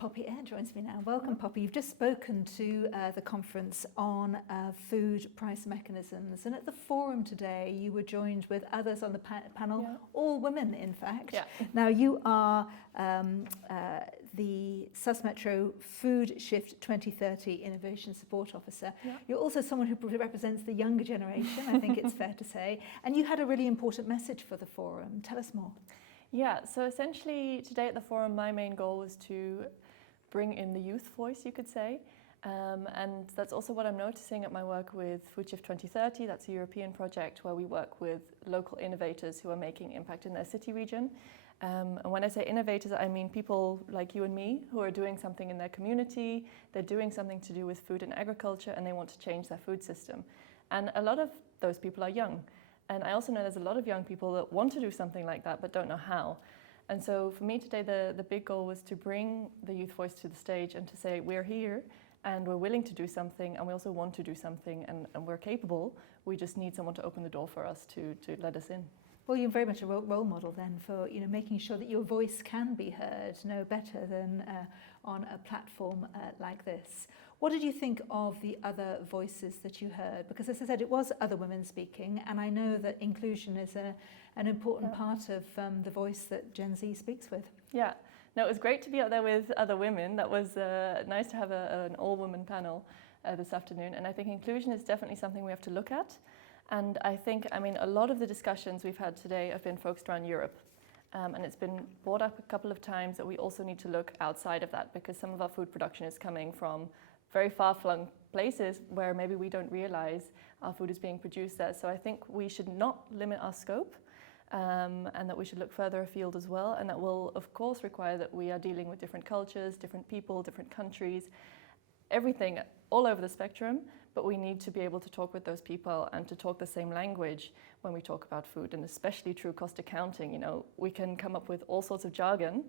Poppy Eyre joins me now. Welcome, Poppy. You've just spoken to the conference on food price mechanisms, and at the forum today you were joined with others on the panel, all women in fact. Yeah. Now you are the Sus Metro Food Shift 2030 Innovation Support Officer. Yeah. You're also someone who represents the younger generation, I think it's fair to say, and you had a really important message for the forum. Tell us more. Yeah, so essentially today at the forum my main goal was to bring in the youth voice, you could say, and that's also what I'm noticing at my work with Food Shift 2030. That's a European project where we work with local innovators who are making impact in their city region. And when I say innovators, I mean people like you and me who are doing something in their community, they're doing something to do with food and agriculture, and they want to change their food system. And a lot of those people are young. And I also know there's a lot of young people that want to do something like that but don't know how. And so for me today, the big goal was to bring the youth voice to the stage and to say we're here and we're willing to do something, and we also want to do something, and we're capable. We just need someone to open the door for us to let us in. Well, you're very much a role model then for making sure that your voice can be heard, no better than on a platform like this. What did you think of the other voices that you heard? Because as I said, it was other women speaking, and I know that inclusion is an important part of the voice that Gen Z speaks with. Yeah, no, it was great to be out there with other women. That was nice to have an all-women panel this afternoon, and I think inclusion is definitely something we have to look at. And I think, a lot of the discussions we've had today have been focused around Europe. And it's been brought up a couple of times that we also need to look outside of that, because some of our food production is coming from very far-flung places where maybe we don't realize our food is being produced there. So I think we should not limit our scope, and that we should look further afield as well. And that will, of course, require that we are dealing with different cultures, different people, different countries, everything all over the spectrum. But we need to be able to talk with those people and to talk the same language when we talk about food, and especially through cost accounting. We can come up with all sorts of jargon,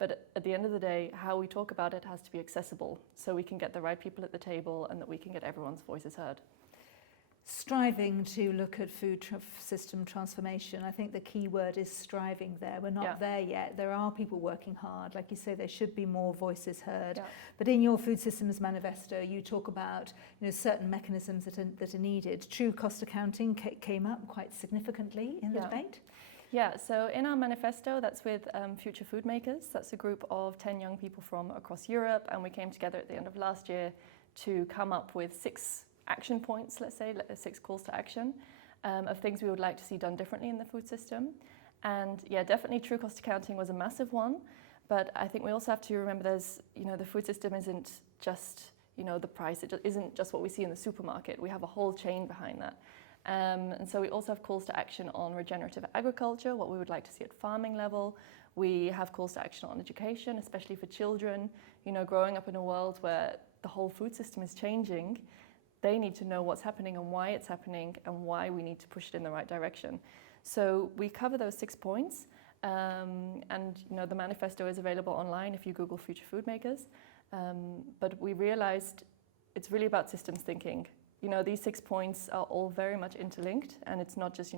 but at the end of the day, how we talk about it has to be accessible, so we can get the right people at the table and that we can get everyone's voices heard. Striving to look at food system transformation, I think the key word is striving there. We're not there yet. There are people working hard. Like you say, there should be more voices heard. Yeah. But in your Food Systems Manifesto, you talk about certain mechanisms that are needed. True cost accounting came up quite significantly in the debate. Yeah, so in our manifesto, that's with Future Food Makers. That's a group of 10 young people from across Europe, and we came together at the end of last year to come up with 6 action points, let's say, 6 calls to action of things we would like to see done differently in the food system. And yeah, definitely true cost accounting was a massive one, but I think we also have to remember there's, the food system isn't just, the price, it isn't just what we see in the supermarket. We have a whole chain behind that. And so we also have calls to action on regenerative agriculture, what we would like to see at farming level. We have calls to action on education, especially for children. Growing up in a world where the whole food system is changing, they need to know what's happening and why it's happening and why we need to push it in the right direction. So we cover those 6 points, and the manifesto is available online if you Google Future Food Makers. But we realized it's really about systems thinking. These 6 points are all very much interlinked, and it's not just,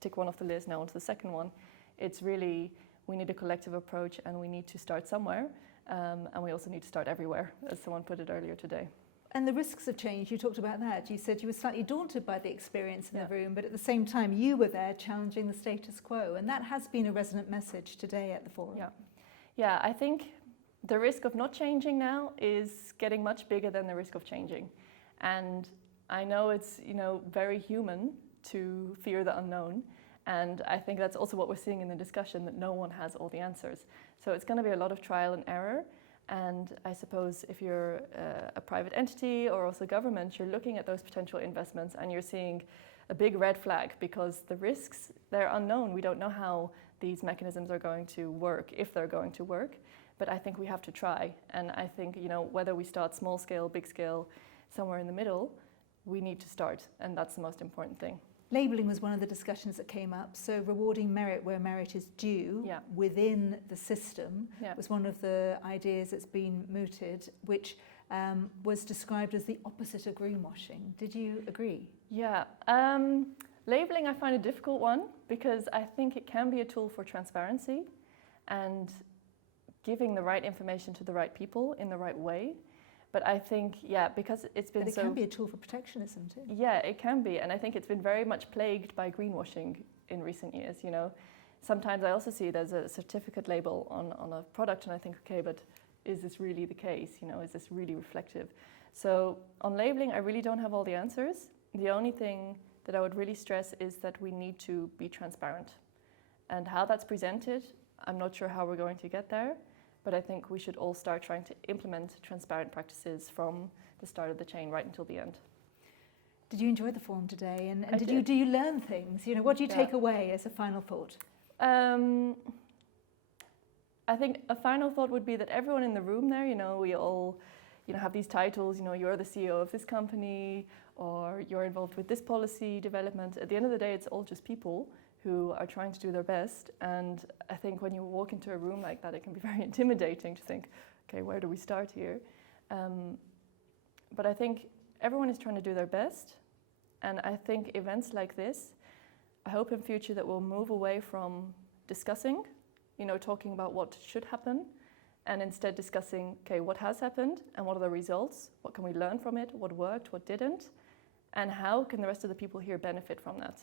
tick one off the list, now onto the second one. It's really, we need a collective approach, and we need to start somewhere, and we also need to start everywhere, as someone put it earlier today. And the risks of change, you talked about that. You said you were slightly daunted by the experience in the room, but at the same time, you were there challenging the status quo, and that has been a resonant message today at the forum. Yeah, I think the risk of not changing now is getting much bigger than the risk of changing. And I know it's, very human to fear the unknown. And I think that's also what we're seeing in the discussion, that no one has all the answers. So it's going to be a lot of trial and error. And I suppose if you're a private entity or also government, you're looking at those potential investments and you're seeing a big red flag, because the risks, they're unknown. We don't know how these mechanisms are going to work, if they're going to work. But I think we have to try. And I think, whether we start small scale, big scale, somewhere in the middle, we need to start, and that's the most important thing. Labelling was one of the discussions that came up, so rewarding merit where merit is due within the system was one of the ideas that's been mooted, which was described as the opposite of greenwashing. Did you agree? Yeah, labelling I find a difficult one, because I think it can be a tool for transparency, and giving the right information to the right people in the right way. But I think, because it's been but it can be a tool for protectionism too. Yeah, it can be. And I think it's been very much plagued by greenwashing in recent years, you know. Sometimes I also see there's a certificate label on a product and I think, okay, but is this really the case? You know, is this really reflective? So on labeling, I really don't have all the answers. The only thing that I would really stress is that we need to be transparent. And how that's presented, I'm not sure how we're going to get there, but I think we should all start trying to implement transparent practices from the start of the chain right until the end. Did you enjoy the forum today? And did. Do you learn things? You know, what do you take away as a final thought? I think a final thought would be that everyone in the room there, you know, we all, you know, have these titles, you know, you're the CEO of this company or you're involved with this policy development. At the end of the day, it's all just people who are trying to do their best. And I think when you walk into a room like that, it can be very intimidating to think, okay, where do we start here? But I think everyone is trying to do their best. And I think events like this, I hope in future that we'll move away from discussing, you know, talking about what should happen, and instead discussing, okay, what has happened and what are the results? What can we learn from it? What worked? What didn't? And how can the rest of the people here benefit from that?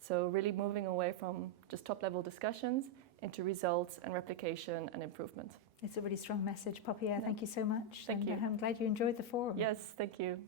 So really moving away from just top-level discussions into results and replication and improvement. It's a really strong message. Poppy Eyre, thank you so much. Thank you. I'm glad you enjoyed the forum. Yes, thank you.